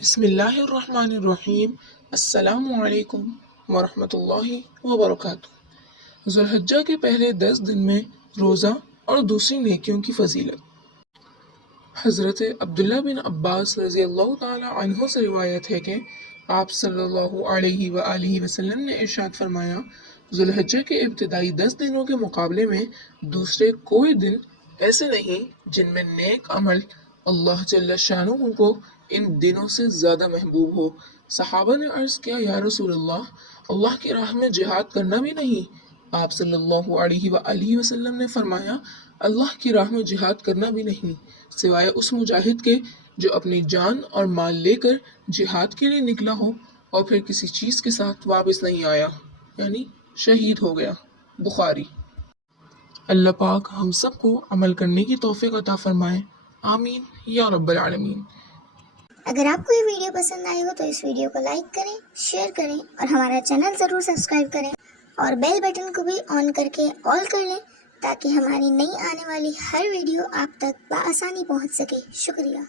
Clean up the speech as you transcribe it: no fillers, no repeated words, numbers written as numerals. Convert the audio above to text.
بسم اللہ الرحمن الرحیم۔ السلام علیکم ورحمۃ اللہ وبرکاتہ۔ ذوالحجہ کے پہلے 10 دن میں روزہ اور دوسری نیکیوں کی فضیلت۔ حضرت عبداللہ بن عباس رضی اللہ تعالی عنہ سے روایت ہے کہ آپ صلی اللہ علیہ وآلہ وسلم نے ارشاد فرمایا، ذوالحجہ کے ابتدائی 10 دنوں کے مقابلے میں دوسرے کوئی دن ایسے نہیں جن میں نیک عمل اللہ جل شانہ کو ان دنوں سے زیادہ محبوب ہو۔ صحابہ نے عرض کیا، یا رسول اللہ کی راہ میں جہاد کرنا بھی نہیں؟ آپ صلی اللہ علیہ وآلہ وسلم نے فرمایا، اللہ کی راہ میں جہاد کرنا بھی نہیں سوائے اس مجاہد کے جو اپنی جان اور مال لے کر جہاد کے لیے نکلا ہو اور پھر کسی چیز کے ساتھ واپس نہیں آیا، یعنی شہید ہو گیا۔ بخاری۔ اللہ پاک ہم سب کو عمل کرنے کی توفیق عطا فرمائے، آمین یا رب العالمین۔ اگر آپ کو یہ ویڈیو پسند آئی ہو تو اس ویڈیو کو لائک کریں، شیئر کریں اور ہمارا چینل ضرور سبسکرائب کریں اور بیل بٹن کو بھی آن کر کے آل کر لیں تاکہ ہماری نئی آنے والی ہر ویڈیو آپ تک بآسانی پہنچ سکے۔ شکریہ۔